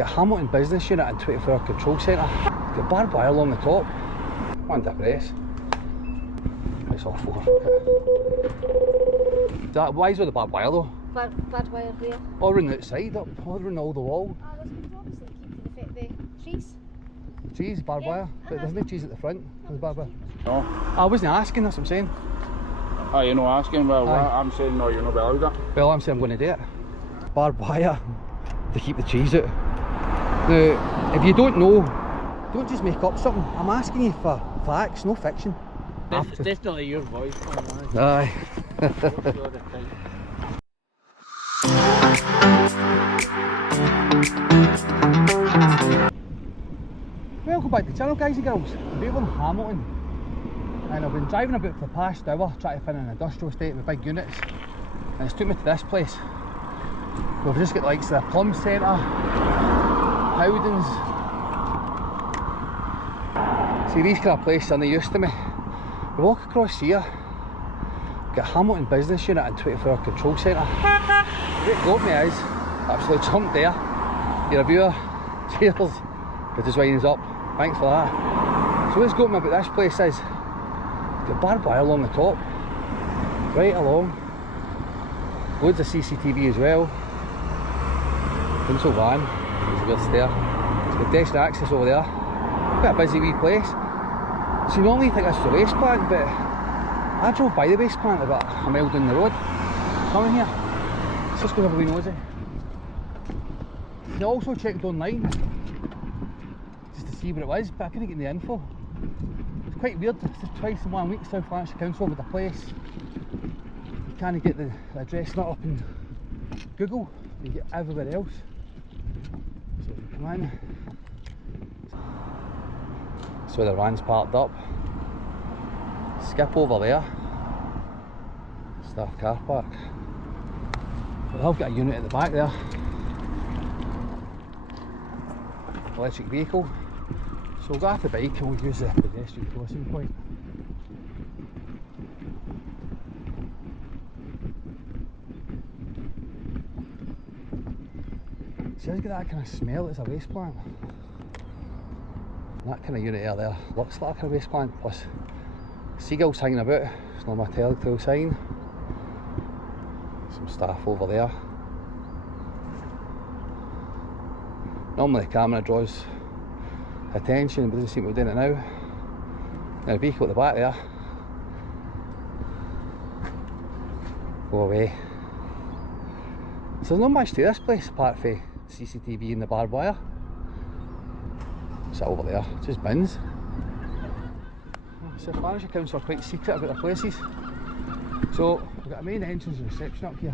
got Hamilton Business Unit and 24-hour control centre. Got barbed wire along the top. One to press. It's all four. Why is there the barbed wire though? Barbed wire where? All around the outside, all around all the wall. Oh, that's obviously to keep to the trees. Trees, barbed wire. But there's no trees at the front. There's barbed wire. No. I wasn't asking, that's what I'm saying. Oh, you're not asking? Well, I'm saying no, you're not allowed that. Well, I'm saying I'm going to do it. Barbed wire to keep the trees out. Now, if you don't know, don't just make up something. I'm asking you for facts, no fiction. That's definitely your voice. Aye. Welcome back to the channel, guys and girls. I'm over in Hamilton and I've been driving about for the past hour trying to find an industrial estate with big units, and it's took me to this place. We've just got like the Plum Centre, Howdens. See, these kind of places are not used to me. We walk across here, got Hamilton Business Unit and 24-hour control centre. Great got me is, absolutely jumped there. Your viewer, cheers for just winding us up. Thanks for that. So what's got me about this place is, got barbed wire along the top, right along. Loads of CCTV as well. Council van, there's a weird stair. It's got destined access over there. Quite a busy wee place. So you normally think this is the waste plant, but I drove by the waste plant about a mile down the road. Coming here. Let's just go have a wee nosy. I also checked online just to see what it was, but I couldn't get the info. It's quite weird. It's twice in 1 week South Lanarkshire Council with the place. You can't get the address not up in Google, you get everywhere else. So you come in. That's where the van's parked up. Skip over there. Staff car park. But I've got a unit at the back there. Electric vehicle. So we'll go off the bike and we'll use the pedestrian crossing point. See, I've got that kind of smell. It's a waste plant. That kind of unit there looks like a kind of waste plant, plus seagulls hanging about. There's no my telltale sign. Some staff over there. Normally the camera draws attention, but doesn't seem to be doing it now. Now a vehicle at the back there. Go away. So there's not much to this place apart from CCTV and the barbed wire. Sit over there, just bins. South Lanarkshire Council are quite secret about their places. So we've got a main entrance and reception up here,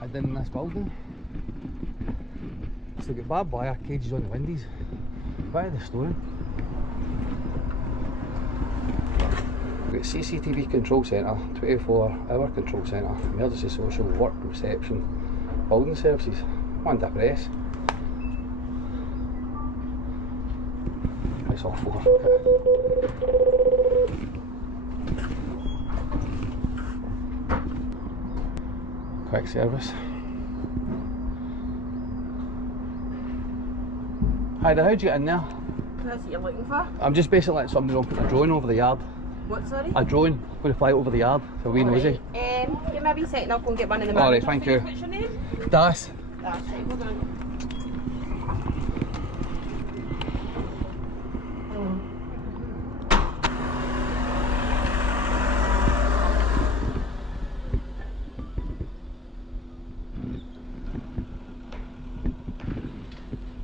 hidden in this building. So we've got barbed wire, cages on the windows. Back of the story. We've got CCTV control centre, 24-hour control centre, emergency social, work, reception, building services. One to press. It's all four. Quick service. Hi there, how'd you get in there? That's what you're looking for? I'm just basically letting somebody know, put a drone over the yard. What, sorry? A drone, going to fly over the yard, so we nosy. Give me a wee second, I'll go and get one in the morning. Alright, thank you. What's your name? Das. That's right, hold on.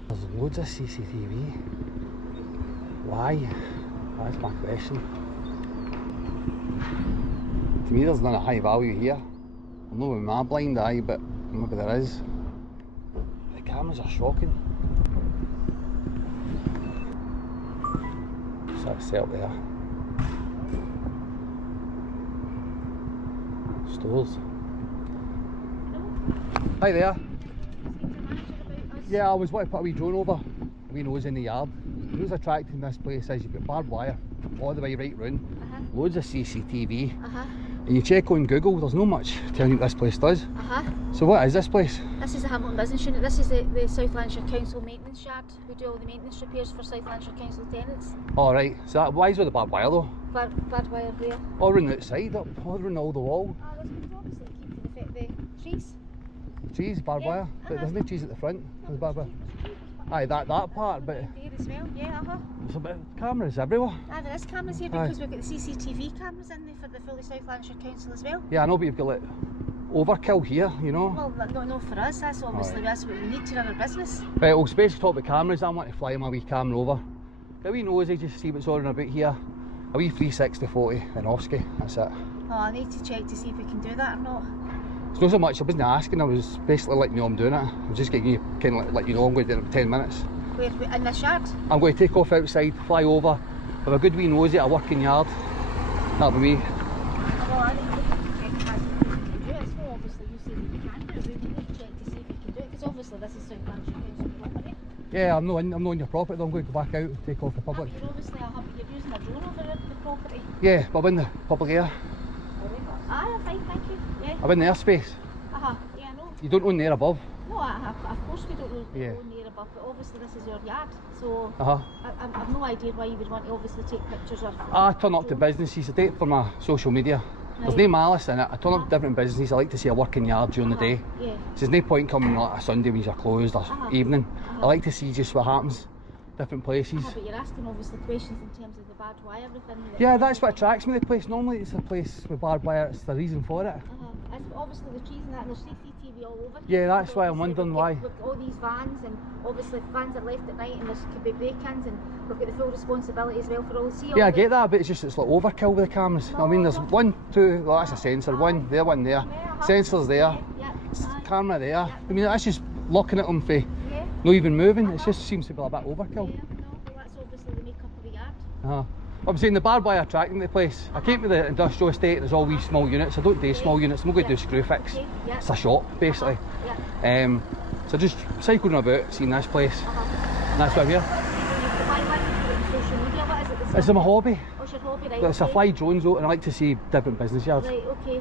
There's loads of CCTV. Why? That's my question. To me there's none of high value here. I'm not with my blind eye, but maybe there is. The cameras are shocking. So that's set up there. Stores. Hi there. Yeah, I was wanting to put a wee drone over. A wee nose in the yard. What's attracting this place is you've got barbed wire all the way right round. Loads of CCTV. And you check on Google, there's not much telling you what this place does. So what is this place? This is the Hamilton Business Unit. This is the South Lanarkshire Council maintenance yard. We do all the maintenance repairs for South Lanarkshire Council tenants. Alright, so that, why is with the barbed wire though? Barbed wire where? All around the outside, up, all around all the wall. This one's obviously keep to the trees. Trees, barbed wire, but there's no trees at the front. There's barbed wire. Aye, that part, but There as well, yeah, there's a bit of cameras everywhere. There is cameras here because we've got the CCTV cameras in there for the fully South Lanarkshire Council as well. Yeah, I know, but you've got like overkill here, you know. Well, no for us, that's obviously that's what we need to run our business. Right, well, basically talk about cameras, I want to fly my wee camera over. A wee nosy, just see what's on and about here. A wee 360-40 in Oski, that's it. Oh, I need to check to see if we can do that or not. It's not so much, I wasn't asking, I was basically letting you know I'm doing it. I'm just getting you, kind of let you know I'm going to do it in 10 minutes. Where, in this yard? I'm going to take off outside, fly over, have a good wee nosy at a working yard. That'll be me. Well, I need to check if we can do it. So obviously you say that we can do it, we need to check to see if we can do it, because obviously this is South Lanarkshire Council property. Yeah, I'm not on your property though, I'm going to go back out and take off the public. You're obviously you're using a drone over the property. Yeah, but I'm in the public air. Aye, fine, thank you. Yeah. I'm in the airspace. Yeah, I know. You don't own the air above. No, of course we don't own Yeah. the air above, but obviously this is your yard, so I've no idea why you would want to obviously take pictures of. I turn up to businesses, I do it for my social media. There's no malice in it. I turn up to different businesses, I like to see a working yard during the day. Yeah. So there's no point coming like a Sunday when you're closed or evening. I like to see just what happens, different places. But you're asking obviously questions in terms of the barbed wire within the... Yeah, that's what attracts me to the place. Normally it's a place with barbed wire, it's the reason for it. It's obviously the trees and that, and there's CCTV all over. Yeah, that's why I'm wondering why. With all these vans, and obviously if vans are left at night and there could be break-ins, and we've got the full responsibility as well for all the sea. Yeah, I get that, but it's just it's like overkill with the cameras. I mean, there's one, two, well, that's a sensor, one there, sensors there, camera there. I mean, that's just looking at them for not even moving. It just seems to be a bit overkill. Well, that's obviously the makeup of the yard. I'm saying the barbed wire attracting the place. I came to the industrial estate, there's all wee small units. I don't do small units, I'm not going to do screw fix. It's a shop, basically. So just cycling about, seeing this place. And that's why I'm here. It's my hobby. Oh, it's your hobby, right? It's a fly drones out and I like to see different business yards. Right, okay.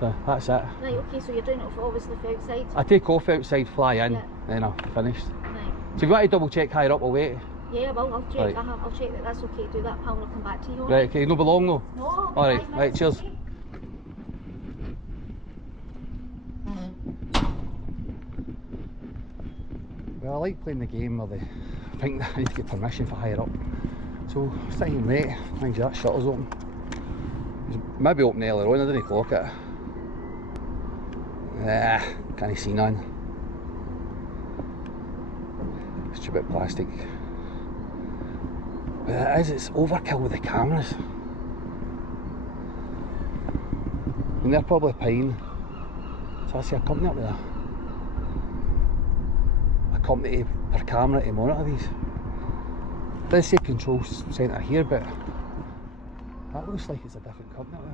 So that's it. Right, okay, so you're doing it obviously for outside? I take off outside, fly in, then I'm finished. Right. So if you want to double check higher up, I'll wait. Yeah, well, I'll check. I'll check that that's okay to do that, pal, and I'll come back to you. Right, okay, no be long though? No. Alright, right, cheers. Well, I like playing the game where they think that I need to get permission for higher up. So, sitting wait, mind you that shutter's open. It was maybe open earlier on, I didn't clock it. Can't see none. Stupid plastic. But it is, it's overkill with the cameras. And they're probably paying. So I see a company up there. A company per camera to monitor these. It does say control centre here, but that looks like it's a different company up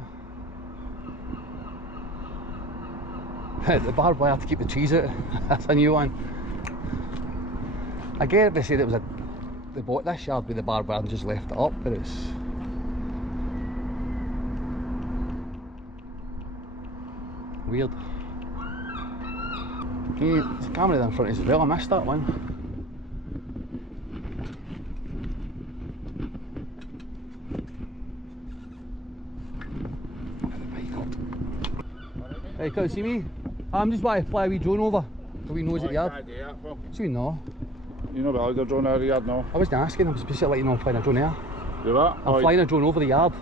there. The barbed wire to keep the trees out, that's a new one. I get it, they said it was they bought this yard with the barbed wire and just left it up, but it's weird. Okay, there's a camera there in front of us as well, I missed that one. Hey, can you see me? I'm just about to fly a wee drone over. A wee nose at the yard. So you know. You know about the drone out of the yard now? I wasn't asking, I was basically letting you know I'm flying a drone here. Do what? I'm flying a drone over the yard.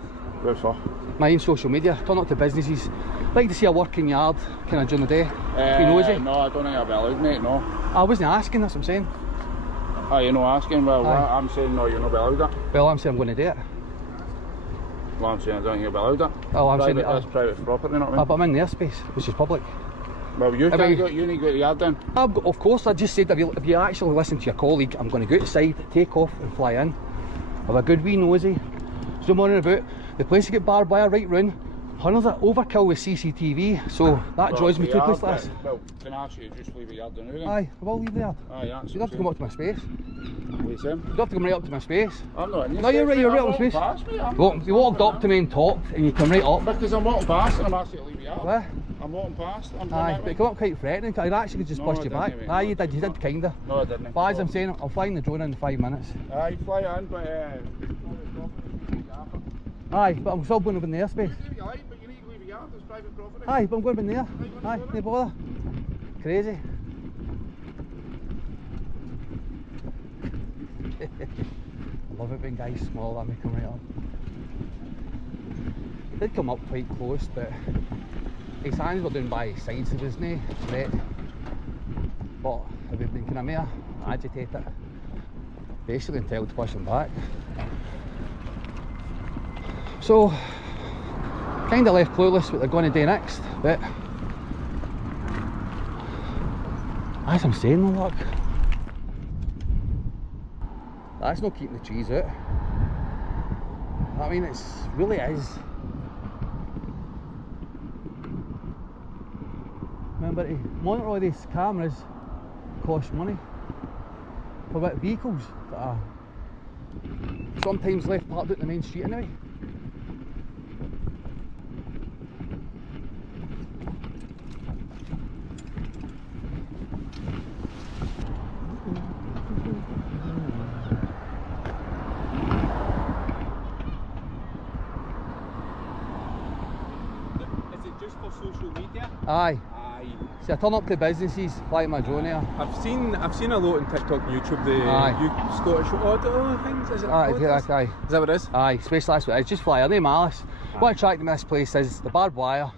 Where for? My own social media, turn up to businesses. Like to see a working yard, kind of during the day. You nosy? No, I don't think I'll be allowed, mate, no. I wasn't asking, that's what I'm saying. You're not asking, well, I'm saying no, you're not allowed that. Well, I'm saying I'm going to do it. Well, I'm saying I don't think you'll be allowed that. Oh, I'm saying that's private property, not me. But I'm in their space, which is public. Well, you need to go to the yard then. Of course, I just said if you actually listen to your colleague, I'm going to go outside, take off and fly in. Have a good wee nosy. Zoom on and about. The place to get barbed wire right round. Hundreds of overkill with CCTV, so that draws me to a place like this. Well, can I ask you to just leave the yard then? Aye, I will leave the yard. Aye, that's You'd have to come up to my space. Leave the same. You have to come right up to my space. I'm not in your No, you're right, you're right I'm on walking space. past me, I'm You walked up to me and talked, and you come right up. Because I'm walking past and I'm asking you to leave me out. What? I'm walking past. I'm Aye, coming but you come up quite threatening. I actually just No, pushed I you back. didn't, mate. Aye, No, you did kinda. No, I didn't. But as I'm saying, I'll fly in the drone in 5 minutes. Aye, fly in, but Aye, but I'm still going up in the airspace. do what you like, but you need to leave the yard. It's private property. Aye, but I'm going in there. Aye, no bother. Crazy. I love it when guys small and they come right up. He did come up quite close, but his hands were down by his sides, there was no threat. But if we'd been kind of more agitated, basically until to push him back. So, kind of left clueless what they're going to do next, but as I'm saying, look, that's not keeping the trees out. I mean, it's really is. Remember, to monitor all these cameras cost money for what vehicles that are sometimes left parked out in the main street anyway. Is it just for social media? Aye. Aye. See, I turn up to businesses, fly my drone here. I've seen a lot on TikTok and YouTube, the Scottish Audit things, is it? Aye, Audits? aye. Is that what it is? Aye, especially that's what it is, just fly, no malice. What attracted me to this place is the barbed wire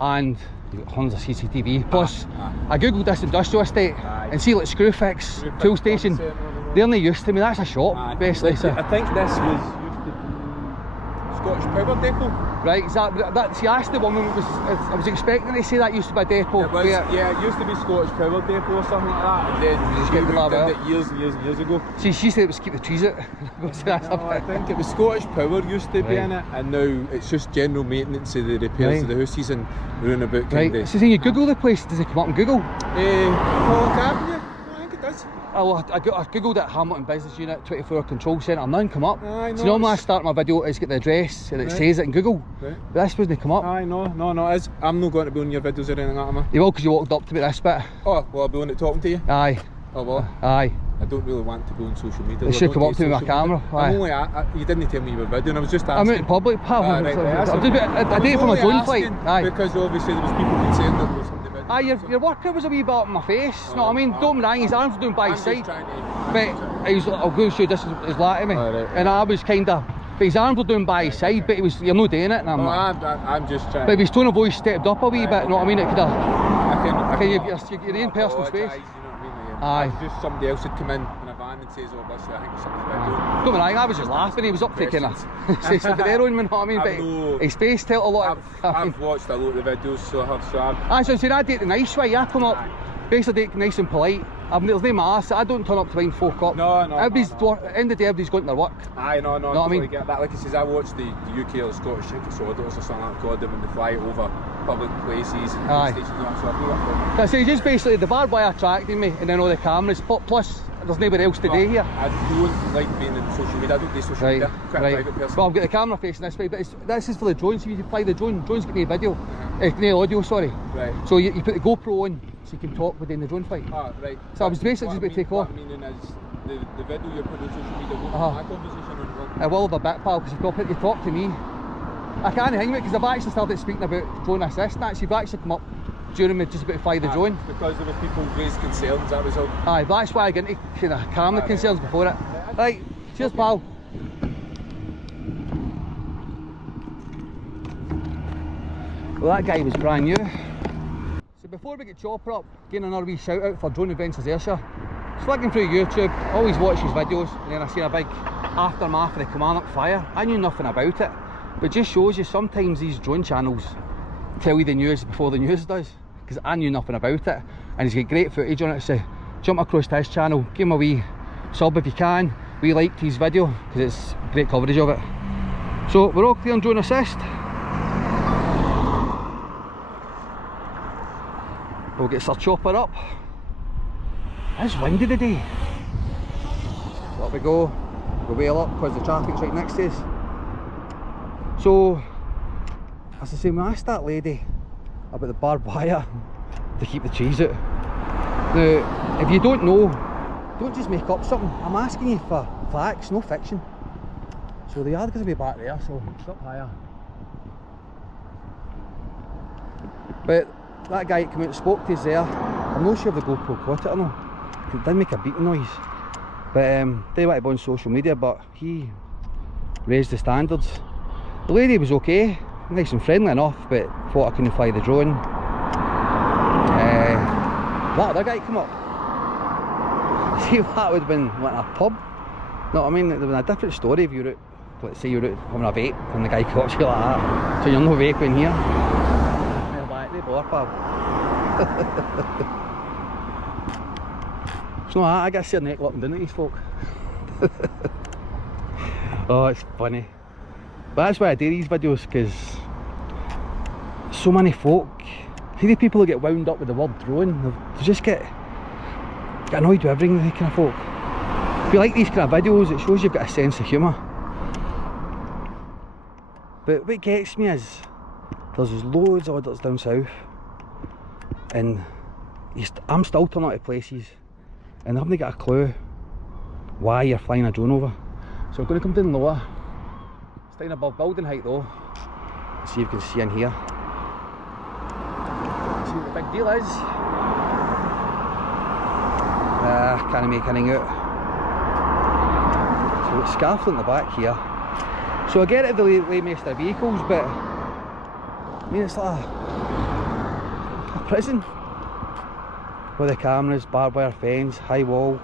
and you've got hundreds of CCTV. Plus, I googled this industrial estate and see like Screwfix, tool station. They're not used to me, that's a shop, basically. So. I think this was used to be Scottish Power Depot. Right, is that see, I asked the woman, I was expecting to say that used to be a depot. It was, yeah, it used to be Scottish Power Depot or something like that, and then Just we get the moved lab in it years and years and years ago. See, she said it was keep the trees out. I think it was Scottish Power used to be in it, and now it's just general maintenance of the repairs to the houses and round about kind of. So when you Google the place, does it come up on Google? Pollock Avenue? I think it does. Oh, well, I googled it, Hamilton Business Unit, 24-hour control centre, none come up. Aye, So no, normally I start my video, it's got the address and it Right. says it in Google, Right. but this wasn't come up. Aye, no, it is. I'm not going to be on your videos or anything like that, man. You will, because you walked up to me this bit. Oh, well, I'll be on it talking to you. Aye, Oh, well. aye. I don't really want to go on social media. They I should don't come up use to me with social my camera, media. aye. I'm only, you didn't tell me you were videoing, I was just I'm asking. out in public, pal. Right, that's I did it for my drone flight. Aye. Because obviously there was people concerned that there was somebody videoing. Aye, your worker was a wee bit up in my face, you know what I mean? Don't rang, his arms were down by I'm his just side. trying to... But he was like, I'll go and show you this is like to me. Oh, right. And I was kind of, but his arms were down by his side, but he was, you're not doing it. And I'm No, like, I'm just trying. but his tone of voice stepped up a wee bit, you know what I mean? It could have, I can you're in personal space. apologise, you know what I mean? Aye. If just somebody else had come in a van and says, oh, listen, I think there's something videoing. Don't mind, I was just laughing, he was up to kind of, say something there on me, you know what I mean? I know. But his face told a lot. I've watched a lot of the videos, so I have, so I'm... Aye, so I'm saying I do it the nice way, I come up, basically do it nice and polite. There's no mass, I don't turn up to wind folk up. No. Everybody's, at the end of the day, everybody's going to their work. Aye, no, Know what I totally mean? get that. Like I says, I watched the UK or Scottish Council Audits or something like that, when they fly it over public places and Aye. stations and that, so I feel like I say just basically the barbed wire attracting me, and then all the cameras. Plus, there's nobody else today here. I don't like being in social media. I don't do social media. Quite a private person. Well, I've got the camera facing this way, but this is for the drone. So you fly the drone. Drone's got no video, no audio. Sorry. Right. So you put the GoPro on, so you can talk within the drone flight. Ah, right. So I was basically just about to take off. What I mean is the video you're putting on social media won't my conversation on it. I will have a bit, pal, because you talk to me. I can't hang with it because I've actually started speaking about drone assistance. You've actually come up during me just about to fly the drone. Because there was people raised concerns, that was all. Aye, that's why I got into kind of calm the concerns before it. Right, cheers, pal. Well, that guy was brand new. So before we get Chopper up, getting another wee shout out for Drone Adventures Ayrshire. Flicking through YouTube, always watch his videos, and then I seen a big aftermath of the Kilmarnock fire. I knew nothing about it, but it just shows you sometimes these drone channels tell you the news before the news does, because I knew nothing about it, and he's got great footage on it. So jump across to his channel, give him a wee sub if you can, we liked his video because it's great coverage of it. So we're all clear on drone assist. We'll get Sir Chopper up. It's windy today. Up we go wheel up because the traffic's right next to us. So, as I say, when I asked that lady about the barbed wire to keep the trees out. Now, if you don't know, don't just make up something. I'm asking you for facts, no fiction. So the yard is going to be back there, so it's up higher. But that guy that came out and spoke to us there, I'm not sure if the GoPro caught it or not. It did make a beeping noise. But they want to go on social media, but he raised the standards. The lady was okay, nice and friendly enough, but thought I couldn't fly the drone. That other guy come up. See, that would have been like a pub. No, I mean, it would have been a different story if you were out, let's say you were out having a vape and the guy caught you like that. So you're no vaping here. They're back, they bore, pal. It's not that, I get to see their neck looking down at these folk. Oh, it's funny. But that's why I do these videos, because so many folk, see the people who get wound up with the word drone, they just get annoyed with everything, they kind of folk. If you like these kind of videos, it shows you've got a sense of humour. But what gets me is, there's loads of audits down south, and I'm still turning out to places, and I haven't got a clue why you're flying a drone over. So I'm going to come down lower, staying above building height though, see if you can see in here. See what the big deal is. Can't make anything out. So it's scaffolding in the back here. So I get it, the lay most of their vehicles, but I mean, it's like a prison with the cameras, barbed wire fence, high wall.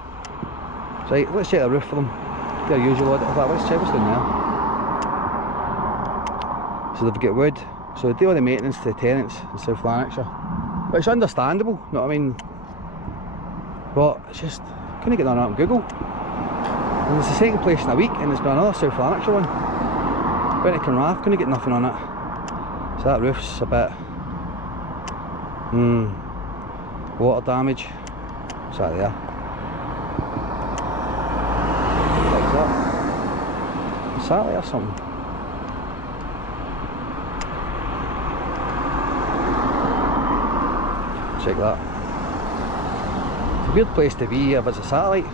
Right, let's check the roof for them. Their usual audit of that. Let's check what's down there. So they've got wood. So they do all the maintenance to the tenants in South Lanarkshire. But it's understandable, you know what I mean? But it's just, couldn't get none of that on Google. And it's the second place in a week, and there's been another South Lanarkshire one. Went to Kinrath, couldn't get nothing on it. So that roof's a bit water damage. What's that there? What's that? Is that there or something? Check that. It's a weird place to be if it's a satellite.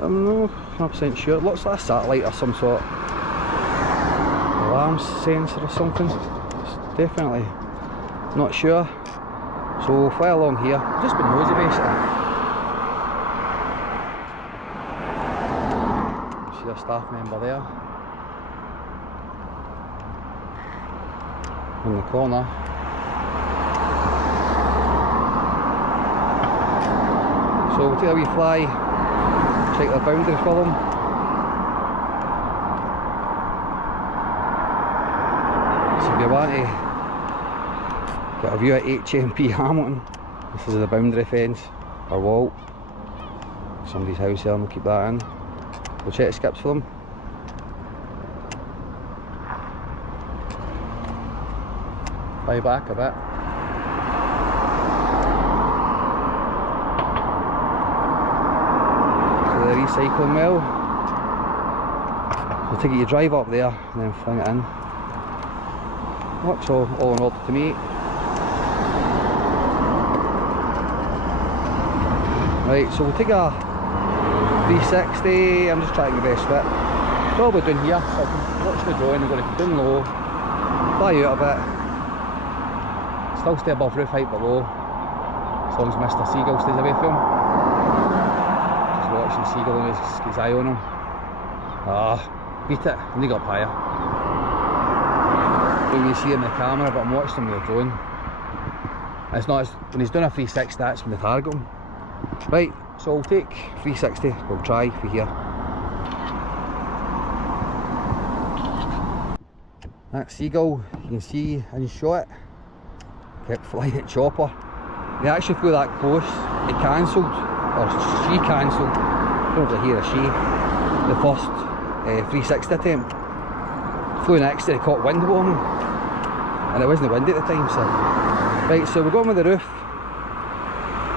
I'm not 100% sure. It looks like a satellite or some sort of alarm sensor or something. It's definitely not sure. So fly along here. I've just been nosy basically. See a staff member there. In the corner. So we'll take a wee fly. Check the boundary for them. So if you want to get a view at HMP Hamilton, this is the boundary fence or wall. Somebody's house here, and we'll keep that in. We'll check the skips for them. Fly back a bit. The recycling mill. So take it, you drive up there and then fling it in. Looks all in order to me. Right, so we'll take a 360. I'm just trying the best fit. Probably down here, so I can watch the drone. I'm going to come down low, fly out a bit, still stay above roof height below, as long as Mr. Seagull stays away from him. Watching the seagull and his eye on him. Ah, beat it, and they got up higher. Don't really see it in the camera, but I'm watching him with the drone. It's not, when he's done a 360, that's when they target him. Right, so we'll take 360, we'll try for here. That seagull, you can see in shot, kept flying at chopper. They actually flew that close, they cancelled. Or she cancelled, probably he or she, the first 360 attempt. Flew next to the caught wind blowing them. and it wasn't windy at the time, so. Right, so we're going with the roof.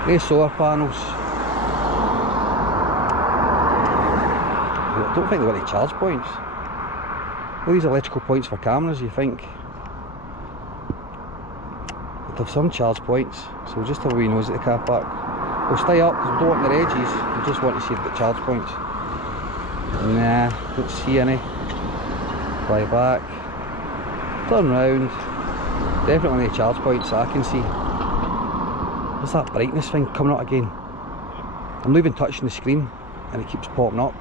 These solar panels. I don't think they've got any charge points. All these electrical points for cameras, you think they'd have some charge points, so we'll just have a wee nose at the car park. We'll stay up because we don't want their edges, we just want to see if they've got charge points. Nah, don't see any. Fly back, turn round, definitely any charge points that I can see. What's that brightness thing coming up again? I'm not even touching the screen and it keeps popping up.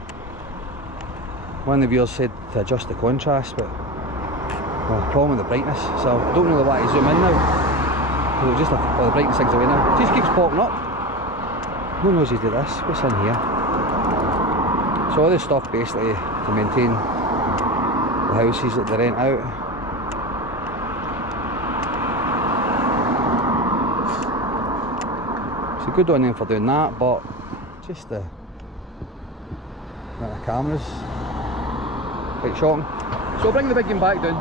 One of the viewers said to adjust the contrast, but well, problem with the brightness, so I don't really want to zoom in now. It'll just have, well, the brightness thing's away now. It just keeps popping up. Who knows who's did this? What's in here? So all this stuff basically to maintain the houses that they rent out. So good on them for doing that, but just the cameras. Quite shocking. So I'll bring the big one back down.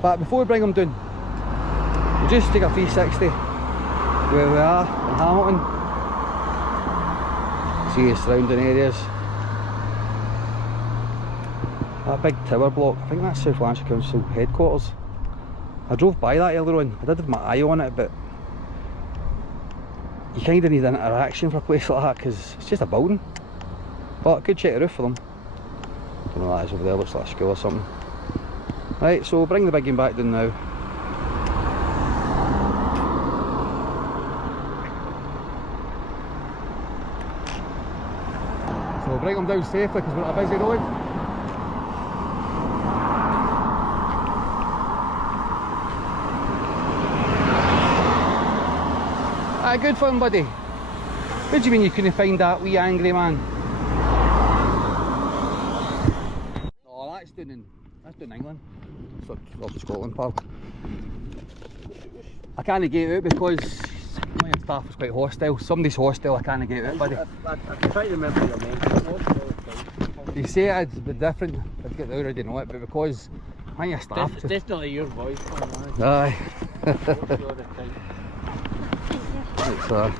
But before we bring them down, we'll just take a 360 where we are in Hamilton. See the surrounding areas. That big tower block, I think that's South Lanarkshire Council headquarters. I drove by that earlier on, I did have my eye on it, but you kind of need interaction for a place like that because it's just a building. But good check the roof for them. Don't know what that is over there, looks like a school or something. Right, so we'll bring the big one back down now. So we'll bring them down safely because we're on a busy road. Ah, good fun, buddy. What do you mean you couldn't find that wee angry man? Oh, that's down in England. It's up in Scotland, pal. I can't get it out because my staff was quite hostile. Somebody's hostile, I can't get it out, buddy. I try to remember your name. You say it'd be different, I'd get already know it, but because my staff... Definitely your voice. Aye. Right, so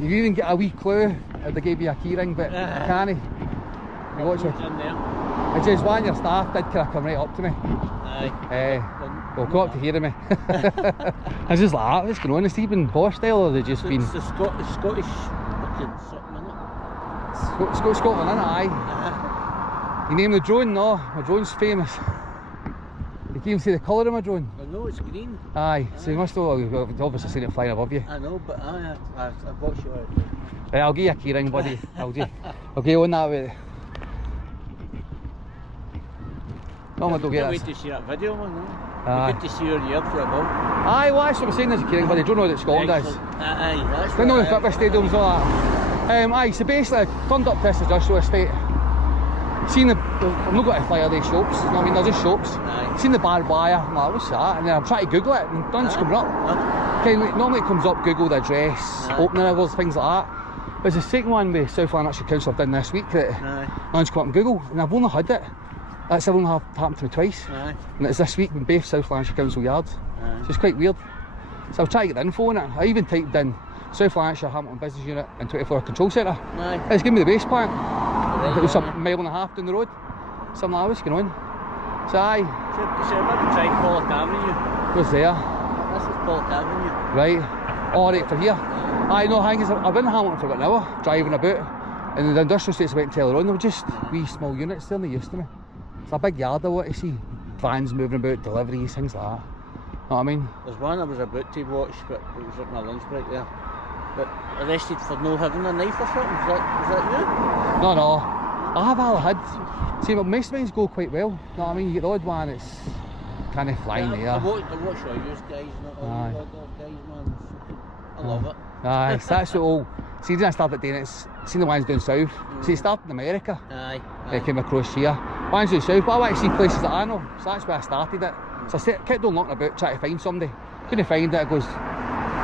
you even get a wee clue if they gave you a keyring, but I can't. You watch it. It's just one of your staff did kind of come right up to me. Aye. Well, come up to hearing me. I was just like, what's going on? Has he been hostile or have they just been... It's the Scottish looking something, isn't it? Scotland, innit? Aye. You name the drone? No, my drone's famous. You can even see the colour of my drone. I know it's green. Aye, so you must have obviously seen it flying above you. I know, but I've watched you out. Right, I'll give you a keyring, buddy. I'll get on that way. No, I don't get Wait that. to see that video, man. No? Aye. Good to see your ear for a ball. Aye, well, that's what I'm saying, there's a keyring, buddy. I don't know what Scotland is. Aye, that's I don't know what the football stadiums all that. Aye, so basically, I turned up to this industrial estate. Seen the, I'm not going to fire these shops, you know what I mean, they're just shops. Aye. Seen the Barb wire, I'm like, what's that? And then I'm trying to Google it, and nothing's coming up. Normally it comes up, Google the address, opening hours, things like that. But it's the second one with South Lanarkshire Council I've done this week that nothing's come up on Google, and I've only had it. That's only happened to me twice. And it's this week in both South Lanarkshire Council yards. So it's quite weird. So I'll try to get the info on it. I even typed in South Lanarkshire Hamilton Business Unit and 24 Control Centre. It's giving me the base plant. It was a mile and a half down the road. Something like that was going on. So aye. So maybe try Pollock Avenue. What's there? This is Pollock Avenue. Right. All right for here. Aye, no, hang on. I've been in Hamilton for about an hour, driving about. And the industrial estates I went to earlier on, they were just wee small units, they're not used to me. It's a big yard I want to see. Vans moving about, deliveries, things like that. Know what I mean? There's one I was about to watch, but it was at my lunch break there. But arrested for no having a knife or something. Was that you? No. I have all had. See, but most of mine go quite well. Know what I mean? You get the odd one, it's kind of flying there. I watch all you guys, not all you guys, man. I love it. Aye, so that's what all. See, when I started doing it, seen the ones down south. See, it started in America. Aye. They came across here. Ones down south, but I want to see places that I know. So that's where I started it. So I kept on looking about, trying to find somebody. Couldn't find it. It goes,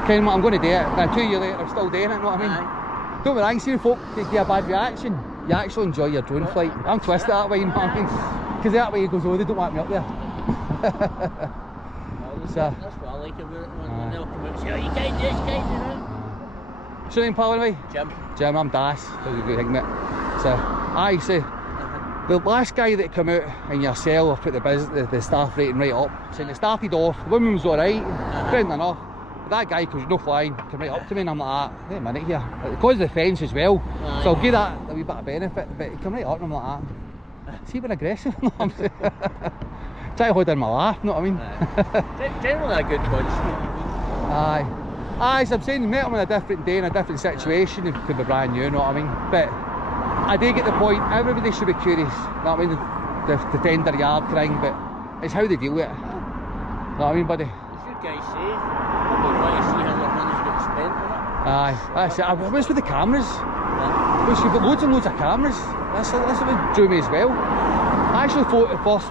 Ken, I'm going to do it. Now 2 years later, I'm still doing it. Know what I mean? Aye. Don't be lying, see folk give you a bad reaction. You actually enjoy your drone flight. I'm twisted that way, you know what I mean? Because that way he goes, oh, they don't want me up there. So, that's what I like about it, when they'll come out and say, oh, you can't do this, can't do that. what's your name, pal, anyway? Jim, I'm Das. How's it going, mate? So, aye, so, the last guy that came out and yourself put the staff rating right up. So it started off, the woman was alright, friend enough. But that guy, because no flying, came right up to me and I'm like, wait a minute here. Because of the fence as well. So I'll give that a wee bit of benefit, but he came right up and I'm like, is he being aggressive? Try to hold in my laugh, you know what I mean? Generally a good bunch. Aye. Aye, so I'm saying, met him on a different day in a different situation, it could be brand new, you know what I mean? But I do get the point, everybody should be curious, you know what I mean? The tender yard thing, but it's how they deal with it. You know what I mean, buddy? As you guys say, probably want to see how their money's getting spent on it. Aye, that's it. I was with the cameras. Because you've got loads and loads of cameras. That's what drew me as well. I actually thought at first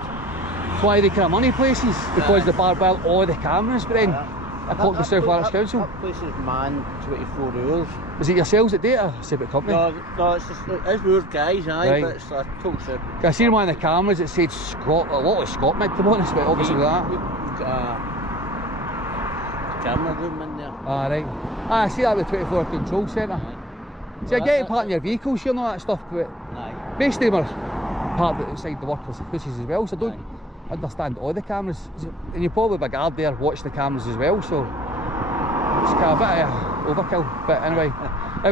why they kind of money places, because the Barb well all the cameras, but then I called the South Lanarkshire Council. That place is manned 24 hours. Was it yourselves that did it, or a separate company? No, it's just, it's weird guys, aye, Right. but it's a total separate. I seen one of the cameras that said Scott, a lot of Scotland to be honest, but obviously with that. We've got a camera room in there. Ah, right. Ah, I see that with 24 control centre. See, I get it part in your vehicles, you know that stuff, but Aye. basically we're part outside the workers' houses as well, so I don't understand all the cameras. And you probably have a guard there watching the cameras as well, so it's kind of a bit of overkill. But anyway,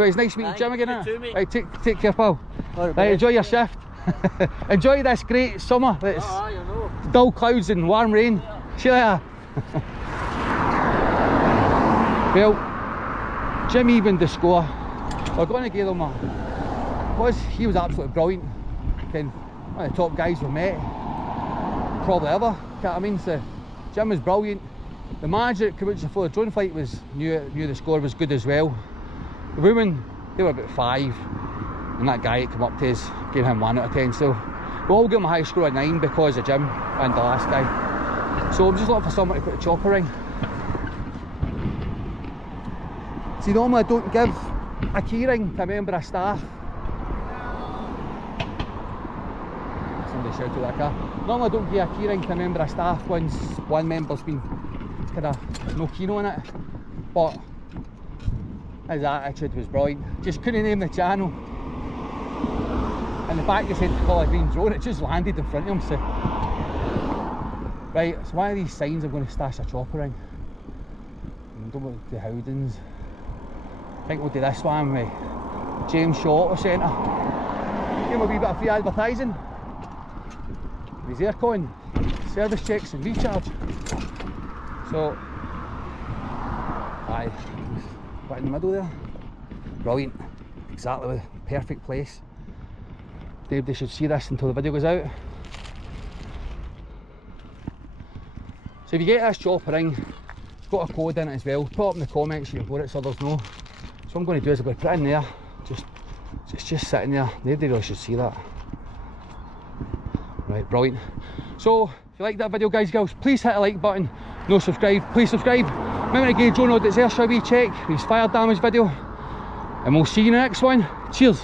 it's nice meeting Jim again. You too, mate. Right, take care, pal. Right, Right, enjoy your shift. Enjoy this great summer. That's Aye, you know. dull clouds and warm rain. See you later. Well, Jim evened the score. We're going to give him he was absolutely brilliant. One of the top guys we've met, probably ever. You know what I mean? So Jim was brilliant. The manager that came out before the drone flight knew the score was good as well. The women, they were about 5, and that guy that came up to us gave him 1 out of 10. So we all gave him a high score of 9 because of Jim and the last guy. So I'm just looking for someone to put a chopper ring. See, normally I don't give a keyring to a member of staff. Somebody shouted at that car. Normally I don't give a keyring to a member of staff once one member's been kind of no keen on it. But his attitude was brilliant. Just couldn't name the channel. And the fact he said to call a green drone, it just landed in front of him. So. Right, it's one of these signs I'm going to stash a chopper in. I don't want the Howdens. I think we'll do this one with James Shaw Centre. Give him a wee bit of free advertising. His aircon, service checks and recharge. So, aye, right in the middle there. Brilliant. Exactly the perfect place. They should see this until the video goes out. So if you get this chopper ring, it's got a code in it as well. Put up in the comments, you can put it so others know. So what I'm going to do is I'm going to put it in there. It's just sitting there. Nobody really should see that. Right, brilliant. So if you like that video, guys, girls, please hit the like button. No subscribe, please subscribe. Remember to give Drone Audits there, shall we check his fire damage video. And we'll see you in the next one. Cheers.